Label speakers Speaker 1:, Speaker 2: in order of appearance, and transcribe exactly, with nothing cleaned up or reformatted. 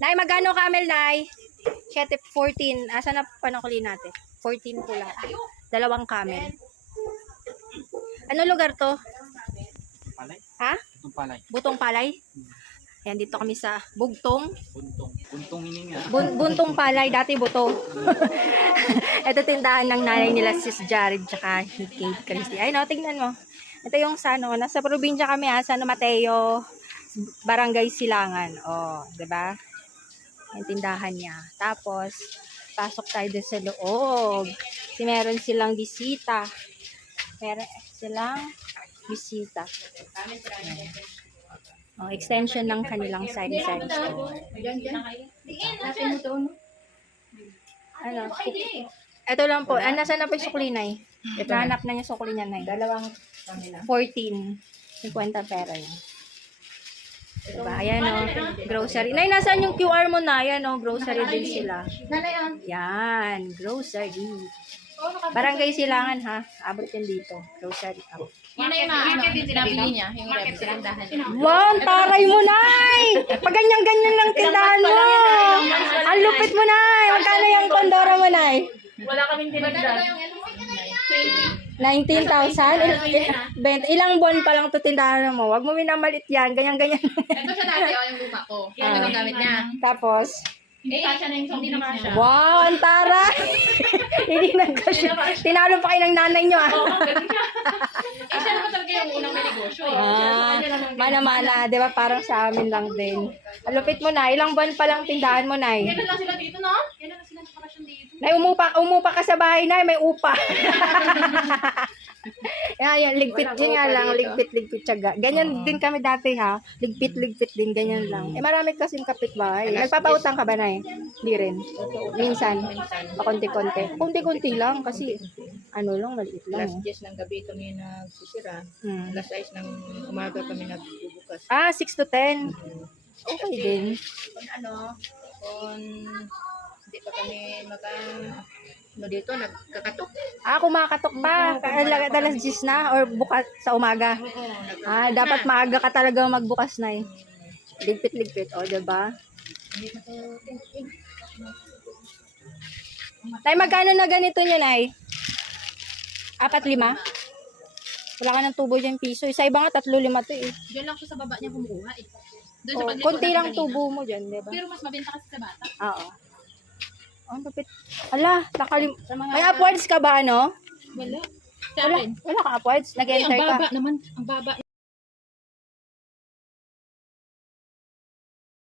Speaker 1: Nay, magkano camel, Nay? seven fourteen. Asa na panakuli natin? fourteen po lahat. Dalawang camel. Ano lugar to?
Speaker 2: Palay?
Speaker 1: Ha?
Speaker 2: Butong palay.
Speaker 1: Butong Palay? Ayan, dito kami sa Bugtong.
Speaker 2: Buntong. Buntong hininga.
Speaker 1: Bun Buntong Palay, dati Buto. Ito tindahan ng nanay nila, Sis Jared, tsaka si Kate Christie. Ay, no, tingnan mo. Ito yung sa, ano, nasa probinsya kami, ha, San Mateo, Barangay Silangan. O, diba? Yung tindahan niya. Tapos, pasok tayo doon sa loob. Kasi meron silang bisita. Meron silang bisita. Oh, extension ng kanilang sari-sari store. Ano? Ito lang po. Ah, nasa na po yung sukli, Nay? Nahanap na niya sukli niya, Nay.
Speaker 3: Dalawang
Speaker 1: fourteen. fifty pera yun. Diba? Ayan, o. Grocery. Nay, nasaan yung Q R mo na? Ayan, o. Grocery din sila. Yan. Grocery. Barangay Silangan, ha? Abot yan dito. Grocery. Abot.
Speaker 3: Yan na yung mga ano, pinabili niya, yung rep, silandahan niya.
Speaker 1: Wow, ang taray mo, Nay! Pag ganyan-ganyan lang tindahan mo. Ang lupit mo, Nay. Magkano yung kondora mo, Nay?
Speaker 3: Wala kaming tinagdan.
Speaker 1: nineteen thousand? Il- ilang buwan pa lang ito tindahan mo. Huwag mo minamalit yan. Ganyan-ganyan.
Speaker 3: Ito siya dati, oh, yung lupa ko. Yan ang gamit niya.
Speaker 1: Tapos,
Speaker 3: Hindi kasha na yung hindi na kasha.
Speaker 1: wow, ang taray! Hindi nagkasya. Tinalo pa kayo ng nanay nyo, ah.
Speaker 3: Eh, siya naman talaga yung unang may negosyo. eh.
Speaker 1: Ah, mana-mana, di ba? Parang sa amin lang din. Ang lupit mo, Nay. Ilang buwan pa lang tindahan mo, Nay.
Speaker 3: Kailan lang sila dito, no? Kailan lang sila nakakasyon dito?
Speaker 1: Nay, umupa, umupa ka sa bahay, Nay. May upa. Yan, yan. Ligpit. Yun nga lang. Ligpit, ligpit. Tsaga. Ganyan din kami dati, ha. Ligpit, ligpit din. Ganyan lang. Eh, marami kasing kapitbahay. Nagpapautang ka ba, Nay? Hindi rin. Minsan. Pakunti-kunti. Kunti-kunti lang. Kasi, ano lang, maliit lang.
Speaker 4: Last
Speaker 1: eh.
Speaker 4: yes ng gabi kami nagsisira.
Speaker 1: Hmm.
Speaker 4: Last eyes ng umaga kami nagbubukas.
Speaker 1: Ah, six to ten. Okay din.
Speaker 4: Kung ano, kung hindi pa kami maka, ano dito, nagkakatok.
Speaker 1: Ah, kumakatok pa. Kaya alas diyes na or bukas sa umaga.
Speaker 4: Oo, nag-
Speaker 1: Ah, dapat maaga ka talaga magbukas na eh. Ligpit-ligpit, o, diba? Nay, magkano na ganito nyo, Nay? Apat, lima? Wala ka ng tubo dyan piso. Isa iba nga, tatlo, lima to eh.
Speaker 3: Diyan lang siya sa baba niya kumukuha eh. Doon
Speaker 1: Oh,
Speaker 3: sa pagliko
Speaker 1: konti
Speaker 3: natin
Speaker 1: lang
Speaker 3: kanina.
Speaker 1: tubo mo dyan, diba?
Speaker 3: Pero mas mabenta kasi sa bata.
Speaker 1: Oo. Ang lupit. Ala, nakalim... May upwards ka ba, ano?
Speaker 3: Wala. Sa
Speaker 1: Wala,
Speaker 3: akin.
Speaker 1: wala ka upwards?
Speaker 3: Ay, ang
Speaker 1: Nag-enter ka?
Speaker 3: baba naman. Ang baba